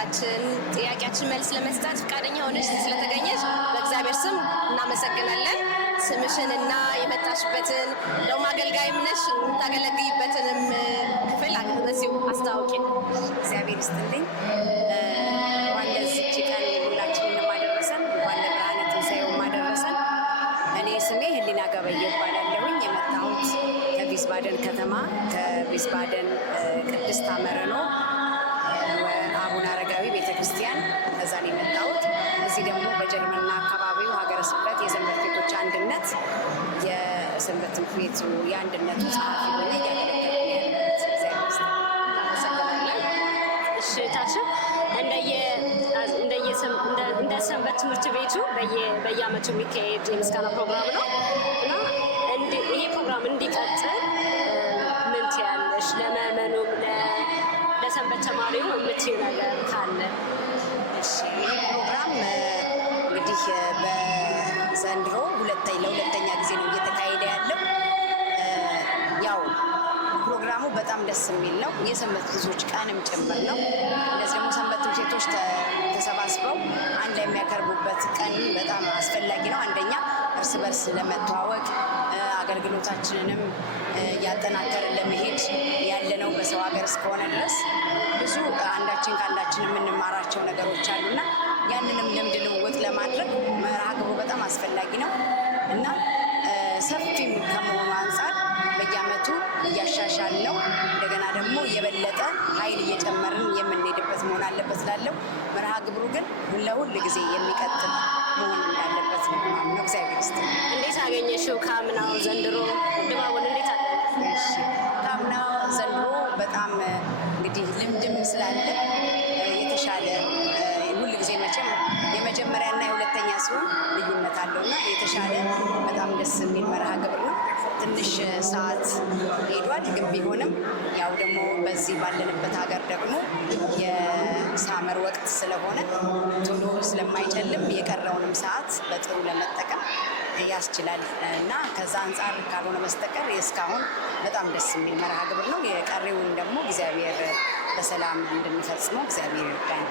ውይይታችን ጥያቄያችን መልስ ለመስጠት ፈቃደኛ ሆነሽ ስለተገኘሽ በእግዚአብሔር ስም እናመሰግናለን። ስምሽንና የመጣሽበትን ደሞ አገልጋይም ነሽ የምታገለግይበትንም ክፍል በዚሁ አስተዋውቂ። እግዚአብሔር ይስጥልኝ። እንኳን ለዚህች ቀን ሁላችንንም አደረሰን። እንኳን ለብርሃነ ትንሣኤው አደረሰን። እኔ ስሜ ህሊና ገበየ እባላለሁኝ። የመጣሁት ከቪስባደን ከተማ ከቪስባደን ቅድስት አመረኖ አቡነ አረጋዊ ቤተክርስቲያን ከዛ ነው የመጣሁት። እዚህ ደግሞ በጀርመንና አካባቢው ሀገረ ስብከት የሰንበት ቤቶች አንድነት የሰንበት ትምህርት ቤቱ የአንድነቱ ጸሐፊ ሆኜ እያገለገልኩ ያለሁት። እግዚአብሔር ይመስገን። እሺ ታችን እንደ ሰንበት ትምህርት ቤቱ በየዓመቱ የሚካሄድ የምስጋና ፕሮግራም ነው እና ይሄ ፕሮግራም እንዲቀጥል ምን ትያለሽ? ለምዕመኑም ለሰንበት ተማሪው የምትይው ነገር ካለ? እሺ ይህ ፕሮግራም እንግዲህ በዘንድሮ ለሁለተኛ ጊዜ ነው እየተካሄደ ያለው። ያው ፕሮግራሙ በጣም ደስ የሚል ነው። የሰንበት ልጆች ቀንም ጭምር ነው። እንደዚህ ደግሞ ሰንበት ትምህርት ቤቶች ተሰባስበው አንድ ላይ የሚያቀርቡበት ቀን በጣም አስፈላጊ ነው። አንደኛ እርስ በርስ ለመተዋወቅ አገልግሎታችንንም እያጠናከርን ለመሄድ ያለነው በሰው ሀገር እስከሆነ ድረስ ብዙ አንዳችን ካንዳችን የምንማራቸው ነገሮች አሉና ያንንም ልምድ ልውውጥ ለማድረግ መርሃ ግብሩ በጣም አስፈላጊ ነው እና ሰፊም ከመሆኑ አንጻር በየዓመቱ እያሻሻል ነው። እንደገና ደግሞ የበለጠ ኃይል እየጨመርን የምንሄድበት መሆን አለበት ላለው መርሃ ግብሩ ግን ለሁል ጊዜ የሚቀጥል መሆን እንዳለበት ነው። እግዚአብሔር ይስጥልኝ። እንዴት አገኘሽው? ከአምናው ዘንድሮ ድባቡን እንዴት አገኘሽ? ከአምናው ዘንድሮ በጣም እንግዲህ ልምድም ስላለ የተሻለ ሁል ጊዜ መቼም የመጀመሪያና የሁለተኛ ሲሆን ልዩነት አለውና የተሻለ በጣም ደስ የሚል መርሃ ግብር ነው። ትንሽ ሰዓት ሄዷል፣ ግን ቢሆንም ያው ደግሞ በዚህ ባለንበት ሀገር ደግሞ የሳመር ወቅት ስለሆነ ቶሎ ስለማይጨልም የቀረውንም ሰዓት በጥሩ ለመጠቀም ያስችላል እና ከዛ አንጻር ካልሆነ በስተቀር እስካሁን በጣም ደስ የሚል መርሃ ግብር ነው። የቀሪውን ደግሞ እግዚአብሔር በሰላም እንድንፈጽመው እግዚአብሔር ይርዳን።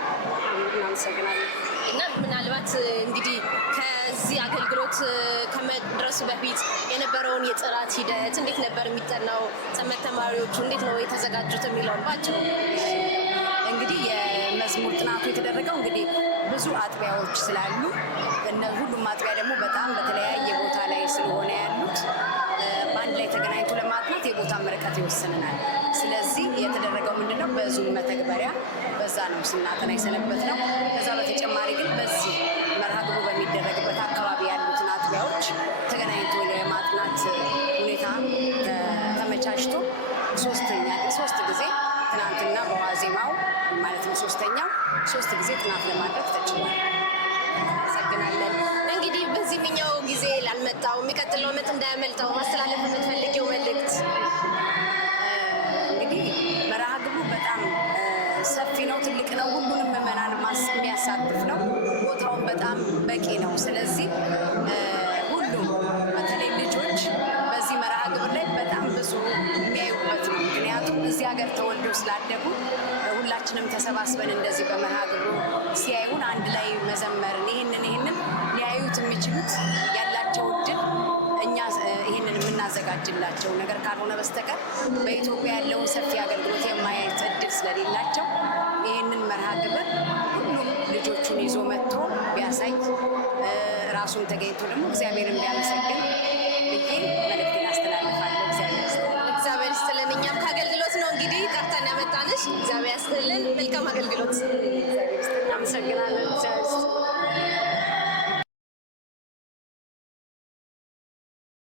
እናመሰግናለን። እና ምናልባት እንግዲህ ከዚህ አገልግሎት ከመድረሱ በፊት የነበረውን የጥራት ሂደት እንዴት ነበር የሚጠናው? ሰንበት ተማሪዎቹ እንዴት ነው የተዘጋጁት የሚለውን ባጭሩ። እንግዲህ የመዝሙር ጥናቱ የተደረገው እንግዲህ ብዙ አጥቢያዎች ስላሉ ሁሉም አጥቢያ ደግሞ በጣም በተለያየ ቦታ ላይ ስለሆነ ያሉት በአንድ ላይ ተገናኝቶ ለማጥናት የቦታ ርቀት ይወስነናል። ስለዚህ የተደረገው ምንድነው በዙም መተግበሪያ በዛ ነው ስናጠና የሰነበት ነው። ከዛ በተጨማሪ ግን በዚህ መርሃ ግብሩ በሚደረግበት አካባቢ ያሉትን አጥቢያዎች ተገናኝቶ የማጥናት ሁኔታ ተመቻችቶ ሶስት ጊዜ ትናንትና በዋዜማው ማለትም ሶስት ጊዜ ጥናት ለማድረግ ተችሏል። እናመሰግናለን። እንግዲህ በዚህኛው ጊዜ ላልመጣው የሚቀጥለው ዓመት እንዳያመልጠው ማስተላለፍ የምትፈልጊው መልእክት? እንግዲህ መርሃ ግብሩ በጣም ሰፊ ነው፣ ትልቅ ነው፣ ሁሉንም ምዕመናን የሚያሳትፍ ነው። ቦታውን በጣም በቂ ነው። ስለዚህ ሁሉም በተለይ ልጆች በዚህ መርሃ ግብር ላይ በጣም ብዙ የሚያዩበት ነው። ምክንያቱም እዚህ ሀገር ተወልደው ስላደጉ ሁላችንም ተሰባስበን እንደዚህ በመርሃ ግብሩ ሲያዩን አንድ ላይ መዘመርን ይህንን ሊያዩት የሚችሉት ያላቸው እድል እኛ ይህንን የምናዘጋጅላቸው ነገር ካልሆነ በስተቀር በኢትዮጵያ ያለውን ሰፊ አገልግሎት የማየት እድል ስለሌላቸው ይህንን መርሃ ግብር ሁሉም ልጆቹን ይዞ መጥቶ ቢያሳይ ራሱን ተገኝቶ ደግሞ እግዚአብሔርን ቢያመሰግን ብዬ መልእክቴን አስተላልፋለሁ። እግዚአብሔር ይስጥልን። እኛም ከአገልግሎት ነው እንግዲህ ጠርተን ያመጣንሽ። እግዚአብሔር ይስጥልን። መልካም አገልግሎት። እናመሰግናለን።